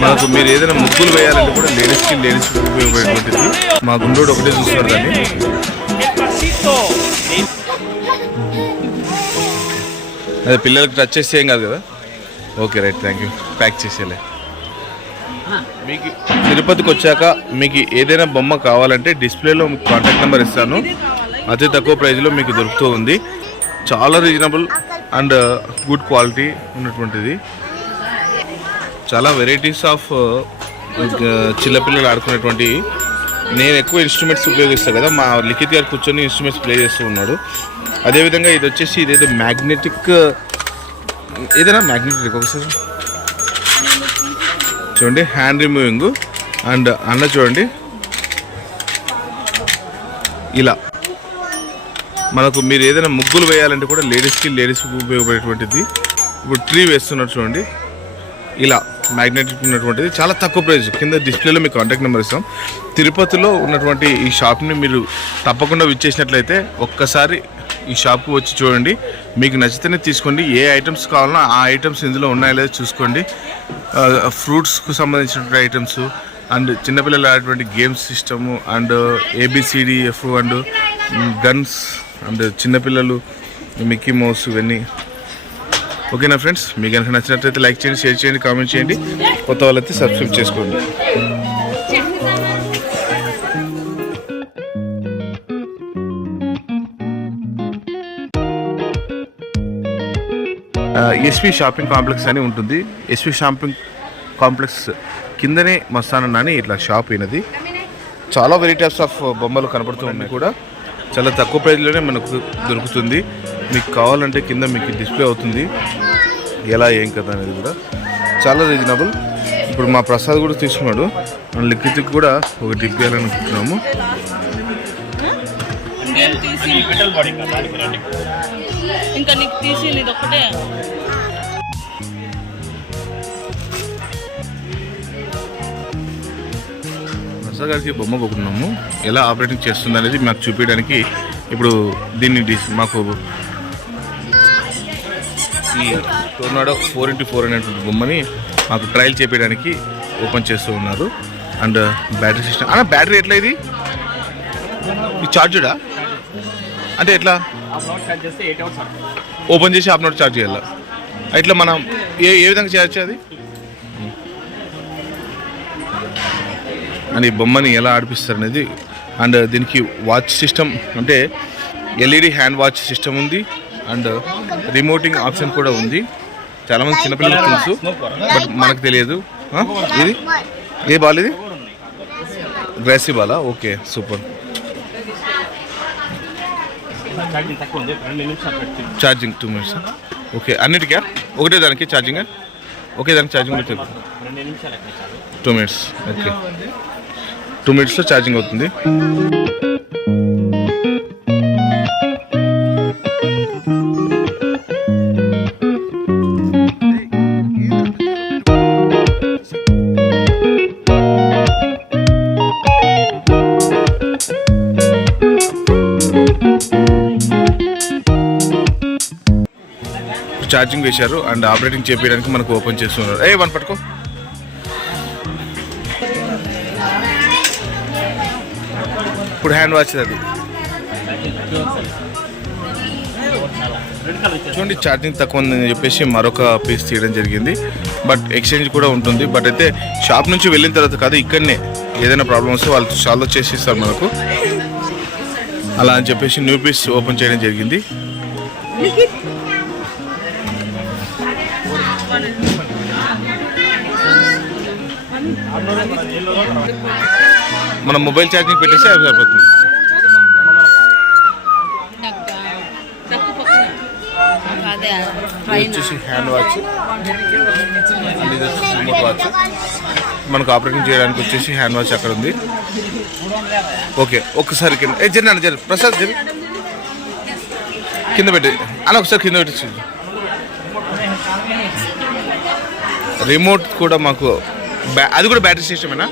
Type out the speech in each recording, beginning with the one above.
మనకు మీరు ఏదైనా ముగ్గులు వేయాలంటే కూడా లేడీస్కి లేడీస్కి ఉపయోగపడేటువంటిది. మా గుండోడు ఒకటే చూస్తున్నారు దాన్ని అదే పిల్లలకు టచ్ చేస్తే ఏం కాదు కదా? Okay right thank you pack చేసేలే మీకు తిరుపతికి వచ్చాక మీకు ఏదైనా బొమ్మ కావాలంటే డిస్ప్లేలో మీకు కాంటాక్ట్ నెంబర్ ఇస్తాను. అతి తక్కువ ప్రైస్లో మీకు దొరుకుతూ ఉంది. చాలా రీజనబుల్ అండ్ గుడ్ క్వాలిటీ ఉన్నటువంటిది. చాలా వెరైటీస్ ఆఫ్ చిన్నపిల్లలు ఆడుకునేటువంటి నేను ఎక్కువ ఇన్స్ట్రుమెంట్స్ ఉపయోగిస్తాను కదా మా లిఖిత్ గారు కూర్చొని ఇన్స్ట్రుమెంట్స్ ప్లే చేస్తూ ఉన్నాడు. అదేవిధంగా ఇది వచ్చేసి ఇదేదో మ్యాగ్నెటిక్ ఏదైనా మ్యాగ్నెటిక్ ఒకసారి చూడండి హ్యాండ్ రిమూవింగ్ అండ్ అన్న చూడండి. ఇలా. మనకు మీరు ఏదైనా ముగ్గులు వేయాలంటే కూడా లేడీస్కి లేడీస్కి ఉపయోగపడేటువంటిది. ఇప్పుడు ట్రీ వేస్తున్నారు చూడండి. ఇలా. మ్యాగ్నెటిక్ ఉన్నటువంటిది. చాలా తక్కువ ప్రైస్. కింద డిస్ప్లేలో మీకు కాంటాక్ట్ నెంబర్ ఇస్తాం. తిరుపతిలో ఉన్నటువంటి ఈ షాప్ని మీరు తప్పకుండా విచ్చేసినట్లయితే ఒక్కసారి ఈ షాప్కి వచ్చి చూడండి. మీకు నచ్చితేనే తీసుకోండి. ఏ ఐటమ్స్ కావాలన్నా ఆ ఐటమ్స్ ఇందులో ఉన్నాయో లేదో చూసుకోండి. ఫ్రూట్స్కు సంబంధించినటువంటి ఐటమ్స్ అండ్ చిన్నపిల్లలు ఆడేటువంటి games system and ABCDF and guns and చిన్నపిల్లలు మిక్కీ మౌస్ ఇవన్నీ ఓకేనా ఫ్రెండ్స్? మీకు కనుక నచ్చినట్లయితే లైక్ చేయండి షేర్ చేయండి కామెంట్ చేయండి. కొత్త వాళ్ళైతే సబ్స్క్రైబ్ చేసుకోండి. ఎస్వి షాపింగ్ కాంప్లెక్స్ అని ఉంటుంది. ఎస్వి షాపింగ్ కాంప్లెక్స్ కిందనే మస్తానన్న అని ఇట్లా షాప్ అయినది. చాలా వెరైటీస్ ఆఫ్ బొమ్మలు కనపడుతూ ఉన్నాయి కూడా. చాలా తక్కువ ప్రైజ్లోనే మనకు దొరుకుతుంది. మీకు కావాలంటే కింద మీకు డిస్ప్లే అవుతుంది. ఎలా ఏం కదా అనేది కూడా చాలా రీజనబుల్. ఇప్పుడు మా ప్రసాద్ కూడా తీసుకున్నాడు. మన లిఖిత్కి కూడా ఒకటి ఇప్పించాలనుకుంటున్నాము ఇంకేం నీకు తీసి ఒక్కటే. ప్రసాద్ గారికి బొమ్మ కొనుక్కున్నాము. ఎలా ఆపరేటింగ్ చేస్తుంది అనేది మాకు చూపించడానికి ఇప్పుడు దీన్ని డిస్- మాకు ఈ టోర్నాడో ఫోర్ ఇంటూ ఫోర్ అనేటువంటి బొమ్మని మాకు ట్రయల్ చేపించడానికి ఓపెన్ చేస్తూ ఉన్నారు. అండ్ బ్యాటరీ సిస్టమ్ అన్న బ్యాటరీ ఎట్లా ఇది? ఈ ఛార్జుడా అంటే ఎట్లా? ఓపెన్ చేసి హాఫ్ నోట్ ఛార్జ్ చేయాలి? ఇట్లా మనం ఏ ఏ విధంగా చేయొచ్చు అది? అండ్ ఈ బొమ్మని ఎలా ఆడిపిస్తారు అనేది అండ్ దీనికి వాచ్ సిస్టమ్ అంటే ఎల్ఈడి హ్యాండ్ వాచ్ సిస్టమ్ ఉంది. అండ్ రిమోటింగ్ ఆప్షన్ కూడా ఉంది. చాలామంది చిన్నపిల్లలకు తెలుసు బట్ మనకు తెలియదు. ఇది? ఏ బాల్ ఇది? Grassi Bala? Okay super. Charging two minutes okay అన్నిటికా? ఒకటే దానికి ఛార్జింగ్ ఒకే దానికి charging two minutes okay two మినిట్స్లో ఛార్జింగ్ అవుతుంది. ఛార్జింగ్ వేశారు అండ్ ఆపరేటింగ్ చేపించడానికి మనకు ఓపెన్ చేస్తున్నారు ఏ వన్ పట్టుకో. ఇప్పుడు హ్యాండ్ వాచ్ అది. చూడండి ఛార్జింగ్ తక్కువ ఉందని చెప్పేసి మరొక పీస్ తీయడం జరిగింది. బట్ ఎక్స్చేంజ్ కూడా ఉంటుంది. బట్ అయితే షాప్ నుంచి వెళ్ళిన తర్వాత కాదు ఇక్కడనే ఏదైనా ప్రాబ్లమ్ వస్తే వాళ్ళు సాల్వ్ చేసి ఇస్తారు మనకు. అలా అని చెప్పేసి న్యూ పీస్ ఓపెన్ చేయడం జరిగింది. మనం మొబైల్ ఛార్జింగ్ పెట్టేస్తే అది సరిపోతుంది వచ్చేసి హ్యాండ్ వాచ్ ఇది వచ్చేసి రిమోట్ వాచ్ మనకు ఆపరేటింగ్ చేయడానికి వచ్చేసి హ్యాండ్ వాచ్ అక్కడ ఉంది. ఓకే ఒక్కసారి కింద ఏ జరి నాన్న జరి ప్రసాద్ జరి. కింద పెట్టి. అలా ఒకసారి కింద పెట్టి. రిమోట్ కూడా మాకు బ్యా అది కూడా బ్యాటరీ సిస్టమేనా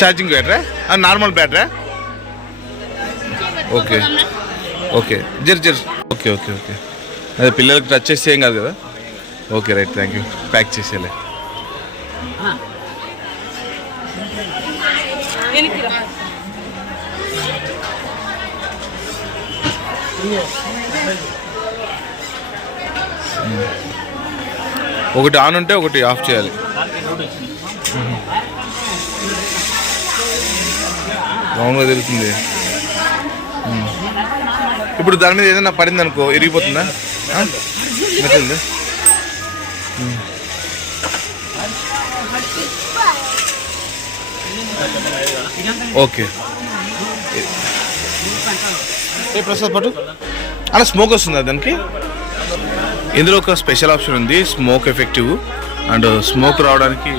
ఛార్జింగ్ బ్యాటరా? నార్మల్ బ్యాటరా? ఓకే. ఓకే. జర్ జర్. Okay okay okay. అదే పిల్లలకు టచ్ చేస్తే ఏం కాదు కదా? Okay right. Thank you pack చేసేలే వెనక్కి ఒకటి ఆన్ ఉంటే ఒకటి ఆఫ్ చేయాలి. మామూలుగా తెలుస్తుంది. ఇప్పుడు దాని మీద ఏదైనా పడింది అనుకో ఇరిగిపోతుందా మెటల్ ఓకే. ఏ ప్రసాద్ పాటు? అలా స్మోక్ వస్తుందా దానికి? ఇందులో ఒక స్పెషల్ ఆప్షన్ ఉంది స్మోక్ ఎఫెక్టివ్. అండ్ స్మోక్ రావడానికి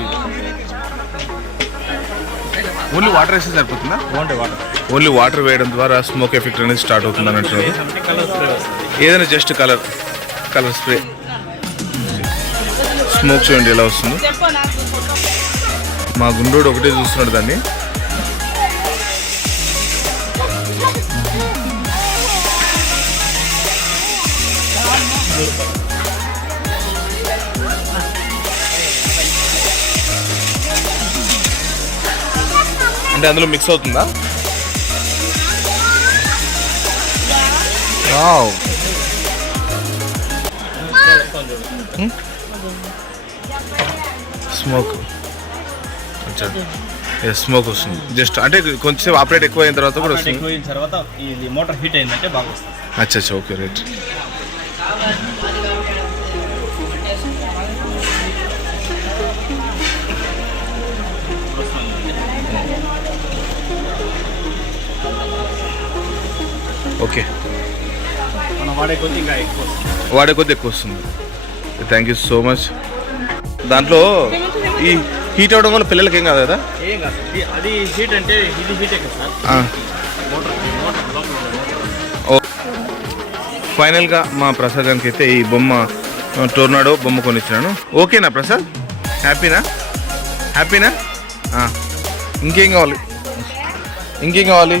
ఓన్లీ వాటర్ వేస్తే సరిపోతుందా? బాగుంటాయి వాటర్. ఓన్లీ వాటర్ వేయడం ద్వారా స్మోక్ ఎఫెక్ట్ అనేది స్టార్ట్ అవుతుంది అని అంటున్నారు అంటే కలర్ స్ప్రే వస్తుంది ఏదైనా just colour colour spray. Smoke చూడండి ఎలా వస్తుందో. మా గుండోడు ఒకటే చూస్తున్నాడు దాన్ని. అంటే అందులో మిక్స్ అవుతుందా? స్మోక్ స్మోక్ వస్తుంది. జస్ట్ అంటే కొంచెం ఆపరేట్ ఎక్కువ అయిన తర్వాత కూడా వస్తుంది. తర్వాత ఇది మోటార్ హీట్ అయిందంటే బాగా వస్తుంది. అచ్చా అచ్చా ఓకే రైట్. ఓకే. వాడే కొద్ది ఇంకా ఎక్కువ వస్తుంది. థ్యాంక్ యూ సో మచ్ దాంట్లో ఈ హీట్ అవడం వల్ల పిల్లలకి ఏం కాదు కదా? అది హీట్ అంటే ఇది హీటే ఫైనల్గా మా ప్రసాద్ గారికి అయితే ఈ బొమ్మ టోర్నాడో బొమ్మ కొనిచ్చినాను. ఓకేనా ప్రసాద్? హ్యాపీనా హ్యాపీనా ఆ. ఇంకేం కావాలి? ఇంకేం కావాలి.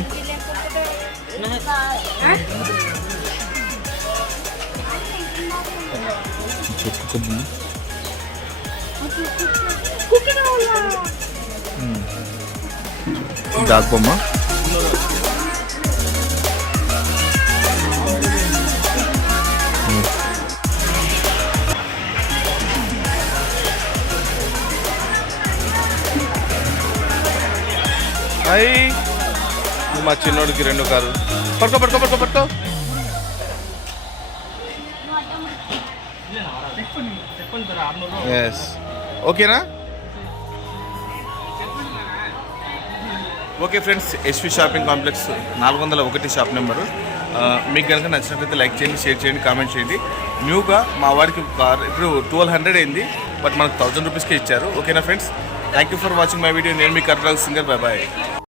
డాక్ బొమ్మ అయ్యి మా చిన్నోడికి రెండు కారు. పట్టుకో పట్టుకో పట్టుకో పట్టుకో ఎస్ ఓకేనా okay friends SV shopping complex నాలుగు వందల ఒకటి షాప్ నెంబరు uh, మీకు కనుక నచ్చినట్లయితే లైక్ చేయండి షేర్ చేయండి కామెంట్ చేయండి. న్యూగా మా వారికి కార్ ఇప్పుడు ట్వెల్వ్ హండ్రెడ్ అయింది బట్ మనకు థౌజండ్ రూపీస్కే ఇచ్చారు. ఓకేనా friends thank you for watching my video నేను మీ కర్రాల్ సింగర్. Bye bye